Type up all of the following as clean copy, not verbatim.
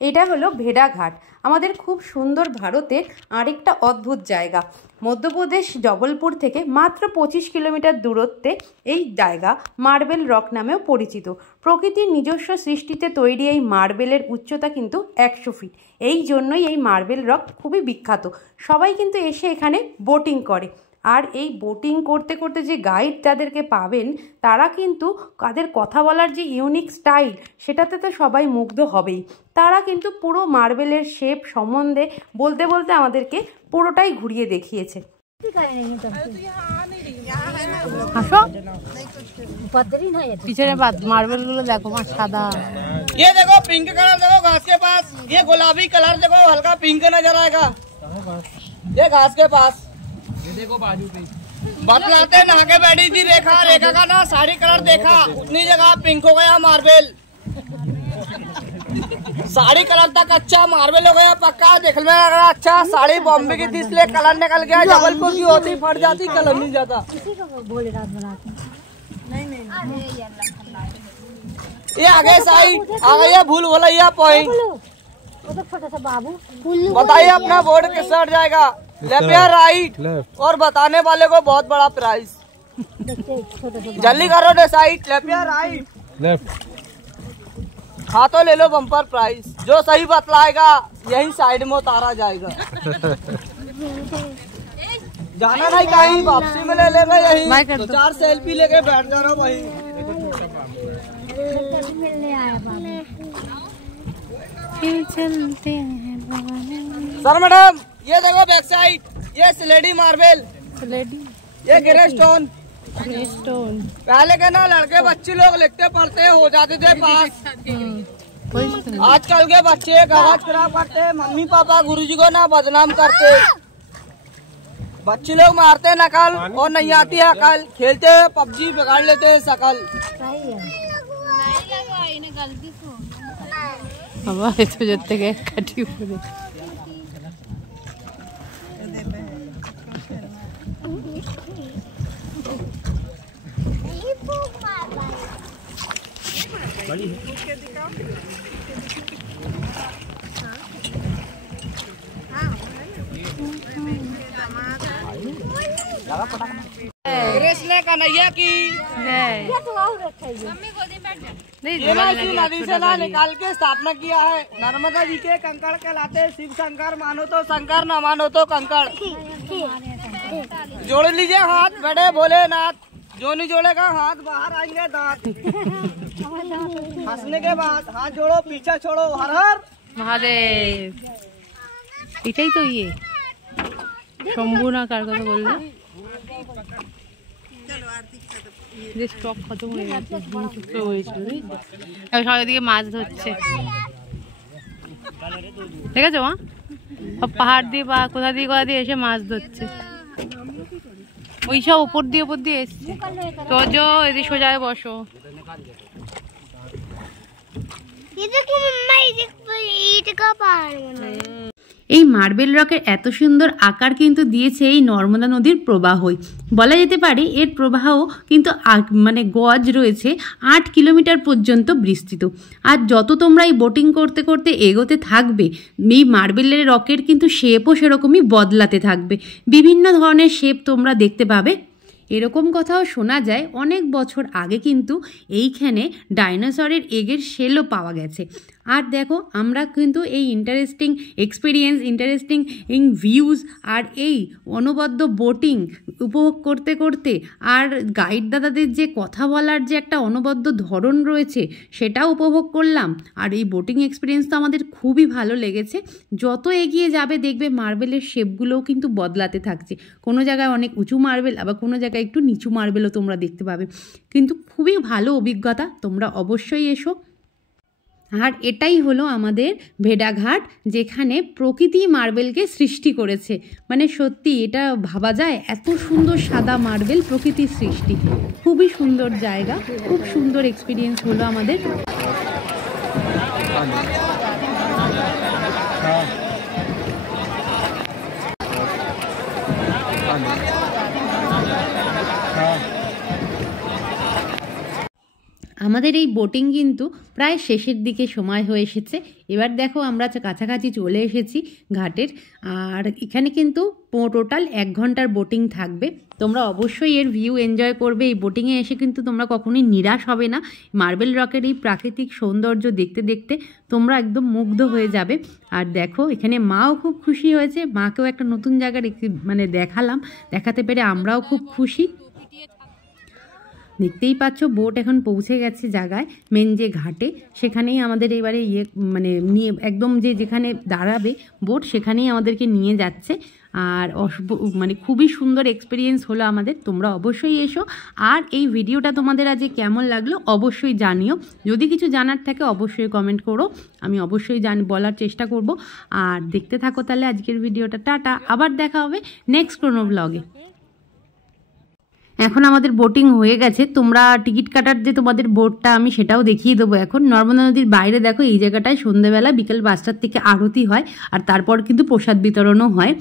এটা হলো ভেড়াঘাট, আমাদের খুব সুন্দর ভারতের আরেকটা অদ্ভুত জায়গা। মধ্যপ্রদেশ জবলপুর থেকে মাত্র 25 কিলোমিটার দূরত্বে এই জায়গা মার্বেল রক নামেও পরিচিত। প্রকৃতির নিজস্ব সৃষ্টিতে তৈরি এই মার্বেলের উচ্চতা কিন্তু 100 ফিট। এই জন্যই এই মার্বেল রক খুবই বিখ্যাত। সবাই কিন্তু এসে এখানে বোটিং করে। আর এই বোটিং করতে করতে যে গাইড তাদেরকে পাবেন, তারা কিন্তু তাদের কথা বলার যে ইউনিক স্টাইল, সেটাতে তো সবাই মুগ্ধ হবেই। তারা কিন্তু পুরো মার্বেলের শেপ সম্বন্ধে বলতে বলতে আমাদেরকে পুরোটাই ঘুরিয়ে দেখিয়েছে। পিছনে মার্বেল গুলো দেখো, সাদা। ये देखो पिंक कलर देखो घास के पास, ये गुलाबी कलर देखो हल्का पिंक नजर आएगा, ये घास के पास। ये देखो बाजू पे बतलाते नहा के बैठी थी रेखा, रेखा का ना साड़ी कलर देखा, उतनी जगह पिंक हो गया मार्बल। साड़ी कलर तक अच्छा, मार्बल हो गया पक्का। देखने में लग रहा अच्छा, साड़ी बॉम्बे की थी इसलिए कलर निकल गया, जबलपुर की होती फट जाती, कलर नहीं जाता। ये आगे साइड आ गई है भूल भुलैया पॉइंट। बताइए अपना बोर्ड किस साइड जाएगा, लेफ्ट या राइट, और बताने वाले को बहुत बड़ा प्राइस। जल्दी करो डिसाइड, लेफ्ट या राइट। लेफ्ट। हाँ तो ले लो बम्पर प्राइस, जो सही बतलाएगा यही साइड में उतारा जाएगा। जाना नहीं कहीं, वापसी में ले लेगा यही। 4 सेल्फी लेके बैठ जा रहा वही। सर मैडम ये देखो बैक साइड, ये स्लेडी मार्बल, ये ग्रे स्टोन। पहले के ना लड़के बच्चे लोग लिखते पढ़ते हो जाते थे पास, आजकल के बच्चे कागज खराब करते, मम्मी पापा गुरुजी को ना बदनाम करते। बच्चे लोग मारते नकल और नहीं आती है अकल, खेलते पबजी बिगाड़ लेते हैं शकल। कृष्ण कन्हैया की नदी से ना निकाल के स्थापना किया है। नर्मदा जी के कंकड़ कहलाते, शिव शंकर मानो तो शंकर, न मानो तो कंकड़। जोड़ लीजिए हाथ बड़े भोलेनाथ, जो नहीं जोड़ेगा हाथ बाहर आएंगे दांत। हंसने के बाद हाथ जोड़ो पीछे छोड़ो, हर हर महादेव। এটাই তো ইয়ে শম্ভু না কার কথা বললে, যে স্টক খতম হয়ে গেছে, সবাই দিকে মাছ ধরছে। ঠিক আছে মা, সব পাহাড় দিয়ে বা কোথা দিয়ে এসে মাছ ধরছে। ওই সব উপর দিয়ে এসছে। তো এদিকে সোজা বসো। এই মার্বেল রকের এত সুন্দর আকার কিন্তু দিয়েছে এই নর্মদা নদীর প্রবাহই। বলা যেতে পারে এর প্রবাহ কিন্তু মানে গজ রয়েছে 8 কিলোমিটার পর্যন্ত বিস্তৃত। আর যত তোমরা এই বোটিং করতে করতে এগোতে থাকবে, এই মার্বেলের রকের কিন্তু শেপও সেরকমই বদলাতে থাকবে। বিভিন্ন ধরনের শেপ তোমরা দেখতে পাবে। এরকম কথাও শোনা যায় অনেক বছর আগে কিন্তু এইখানে ডাইনোসরের এগের শেলও পাওয়া গেছে। আর দেখো আমরা কিন্তু এই ইন্টারেস্টিং এক্সপিরিয়েন্স, ইন্টারেস্টিং ভিউজ আর এই অনবদ্য বোটিং উপভোগ করতে করতে, আর গাইড দাদাদের যে কথা বলার যে একটা অনবদ্য ধরন রয়েছে সেটাও উপভোগ করলাম। আর এই বোটিং এক্সপিরিয়েন্স তো আমাদের খুবই ভালো লেগেছে। যত এগিয়ে যাবে দেখবে মার্বেলের শেপগুলোও কিন্তু বদলাতে থাকছে। কোনো জায়গায় অনেক উঁচু মার্বেল, আবার কোনো জায়গায় একটু নিচু মার্বেলও তোমরা দেখতে পাবে। কিন্তু খুবই ভালো অভিজ্ঞতা, তোমরা অবশ্যই এসো। আর এটাই হলো আমাদের ভেড়াঘাট, যেখানে প্রকৃতি মার্বেলকে সৃষ্টি করেছে। মানে সত্যি এটা ভাবা যায়, এত সুন্দর সাদা মার্বেল প্রকৃতির সৃষ্টি। খুবই সুন্দর জায়গা, খুব সুন্দর এক্সপিরিয়েন্স হলো আমাদের। আমাদের এই বোটিং কিন্তু প্রায় শেষের দিকে সময় হয়ে এসেছে। এবার দেখো আমরা কাছাকাছি চলে এসেছি ঘাটের। আর এখানে কিন্তু টোটাল 1 ঘন্টার বোটিং থাকবে। তোমরা অবশ্যই এর ভিউ এনজয় করবে। এই বোটিংয়ে এসে কিন্তু তোমরা কখনোই নিরাশ হবে না। মার্বেল রকের এই প্রাকৃতিক সৌন্দর্য দেখতে দেখতে তোমরা একদম মুগ্ধ হয়ে যাবে। আর দেখো এখানে মাও খুব খুশি হয়েছে, মাকেও একটা নতুন জায়গা দেখালাম, দেখাতে পেরে আমরাও খুব খুশি। দেখতেই পাচ্ছ বোট এখন পৌঁছে গেছে জায়গায়, মেন যে ঘাটে, সেখানেই আমাদের এবারে নিয়ে একদম যেখানে দাঁড়াবে বোট সেখানেই আমাদেরকে নিয়ে যাচ্ছে। আর খুবই সুন্দর এক্সপিরিয়েন্স হলো আমাদের। তোমরা অবশ্যই এসো। আর এই ভিডিওটা তোমাদের আজ কেমন লাগলো অবশ্যই জানিও। যদি কিছু জানার থাকে অবশ্যই কমেন্ট করো, আমি অবশ্যই বলার চেষ্টা করব। আর দেখতে থাকো তাহলে আজকের ভিডিওটা। টাটা, আবার দেখা হবে নেক্সট কোনো ব্লগে। এখন আমাদের বোটিং হয়ে গেছে। তোমরা টিকিট কাটার যে তোমাদের বোটটা আমি সেটাও দেখিয়ে দেবো। এখন নর্মদা নদীর বাইরে দেখো এই জায়গাটায় সন্ধ্যেবেলা বিকেল 5টার থেকে আরতি হয়, আর তারপর কিন্তু প্রসাদ বিতরণও হয়।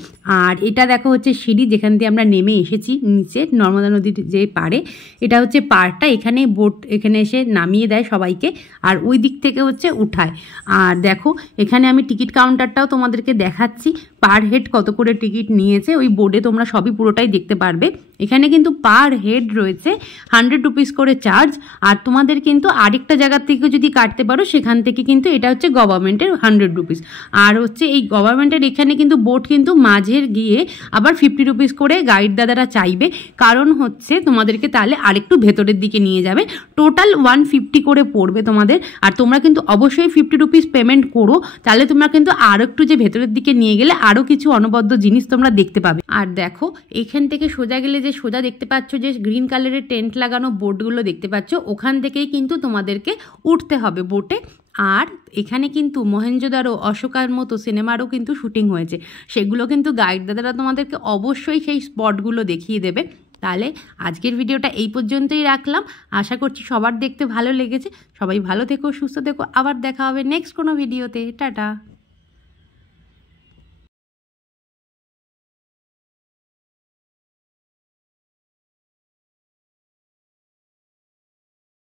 আর এটা দেখো হচ্ছে সিঁড়ি, যেখান দিয়ে আমরা নেমে এসেছি নিচে নর্মদা নদীর যে পাড়ে। এটা হচ্ছে পাড়টা, এখানে বোট এখানে এসে নামিয়ে দেয় সবাইকে, আর ওই দিক থেকে হচ্ছে উঠায়। আর দেখো এখানে আমি টিকিট কাউন্টারটাও তোমাদেরকে দেখাচ্ছি, পার হেড কত করে টিকিট নিয়েছে ওই বোর্ডে তোমরা সবই পুরোটাই দেখতে পারবে। এখানে কিন্তু পার হেড রয়েছে 100 রুপিস করে চার্জ। আর তোমাদের কিন্তু আরেকটা জায়গার থেকে যদি কাটতে পারো সেখান থেকে কিন্তু এটা হচ্ছে গভর্নমেন্টের 100 রুপিস। আর হচ্ছে এই গভর্নমেন্টের এখানে কিন্তু বোট কিন্তু মাঝের গিয়ে আবার 50 রুপিস করে গাইড দাদারা চাইবে, কারণ হচ্ছে তোমাদেরকে তাহলে আরেকটু ভেতরের দিকে নিয়ে যাবে। টোটাল 150 করে পড়বে তোমাদের। আর তোমরা কিন্তু অবশ্যই 50 রুপিস পেমেন্ট করো, তাহলে তোমরা কিন্তু আরও একটু যে ভেতরের দিকে নিয়ে গেলে আরও কিছু অনবদ্য জিনিস তোমরা দেখতে পাবে। আর দেখো এখান থেকে সোজা গেলে যে সোজা দেখতে পাচ্ছ যে গ্রিন কালারের টেন্ট লাগানো বোটগুলো দেখতে পাচ্ছ, ওখান থেকেই কিন্তু তোমাদেরকে উঠতে হবে বোটে। আর এখানে কিন্তু মহেঞ্জোদারো, অশোকার মতো সিনেমারও কিন্তু শুটিং হয়েছে, সেগুলো কিন্তু গাইড দাদারা তোমাদেরকে অবশ্যই সেই স্পটগুলো দেখিয়ে দেবে। তাহলে আজকের ভিডিওটা এই পর্যন্তই রাখলাম। আশা করছি সবার দেখতে ভালো লেগেছে। সবাই ভালো থেকো, সুস্থ থেকো, আবার দেখা হবে নেক্সট কোনো ভিডিওতে। টাটা।